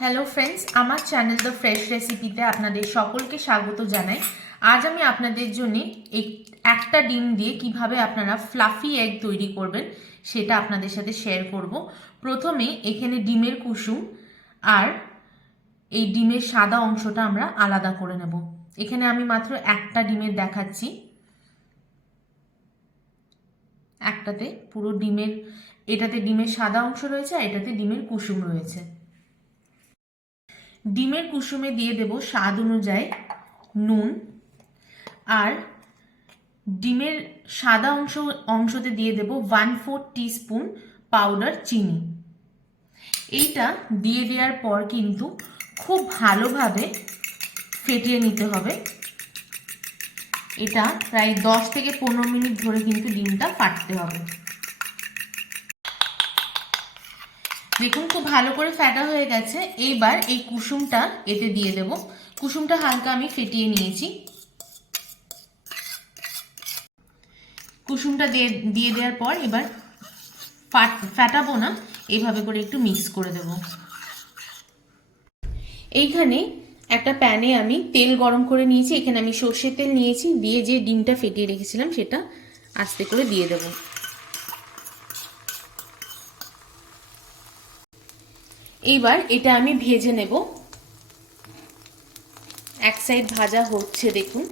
Hello friends, আমার channel the fresh রেসিপিতে আপনাদের সকলকে স্বাগত জানাই। আজ আমি আপনাদের জন্য একটা ডিম দিয়ে কিভাবে আপনারা ফ্লাফি এগ তৈরি করবেন সেটা আপনাদের সাথে শেয়ার করব। প্রথমে এখানে ডিমের কুসুম আর এই ডিমের সাদা অংশটা আমরা আলাদা করে নেব। এখানে আমি মাত্র একটা ডিমের দেখাচ্ছি, একটাতে পুরো এটাতে ডিমের সাদা অংশ রয়েছে আর এটাতে ডিমের কুসুম রয়েছে। ডিমের কুসুমে দিয়ে দেব স্বাদ অনুযায়ী নুন, আর ডিমের সাদা অংশতে দিয়ে দেব 1/4 টিস্পুন পাউডার চিনি। এইটা দিয়ে দেওয়ার পর কিন্তু খুব ভালোভাবে ফেটিয়ে নিতে হবে। এটা প্রায় 10 থেকে 15 মিনিট ধরে কিন্তু ডিমটা ফাটতে হবে। দেখুন খুব ভালো করে ফেটা হয়ে গেছে। এইবার এই কুসুমটা এতে দিয়ে দেব। কুসুমটা হালকা আমি ফেটিয়ে নিয়েছি। কুসুমটা দিয়ে দেওয়ার পর এবার ফাটাবো না, এইভাবে করে একটু মিক্স করে দেব। এইখানে একটা প্যানে আমি তেল গরম করে নিয়েছি। এখানে আমি সর্ষের তেল নিয়েছি, দিয়ে যে ডিমটা ফেটিয়ে রেখেছিলাম সেটা আস্তে করে দিয়ে দেব। এইবার এটা আমি ভেজে নেব। এক সাইড ভাজা হচ্ছে দেখুন,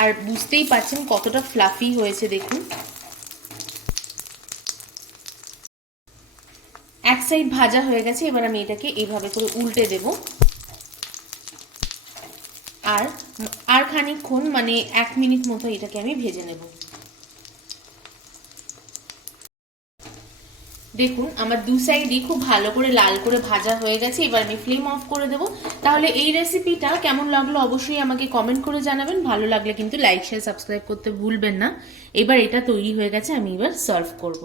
আর বুঝতেই পারছেন কতটা ফ্লাফি হয়েছে। দেখুন এক সাইড ভাজা হয়ে গেছে। এবার আমি এটাকে এইভাবে করে উল্টে দেব, আর খানিকক্ষণ মানে 1 মিনিট মতো এটাকে আমি ভেজে নেব। দেখুন আমার দু সাইডই খুব ভালো করে লাল করে ভাজা হয়ে গেছে। এবার আমি ফ্লেম অফ করে দেব। তাহলে এই রেসিপিটা কেমন লাগলো অবশ্যই আমাকে কমেন্ট করে জানাবেন। ভালো লাগলে কিন্তু লাইক শেয়ার সাবস্ক্রাইব করতে ভুলবেন না। এবার এটা তৈরি হয়ে গেছে, আমি এবার সার্ভ করব।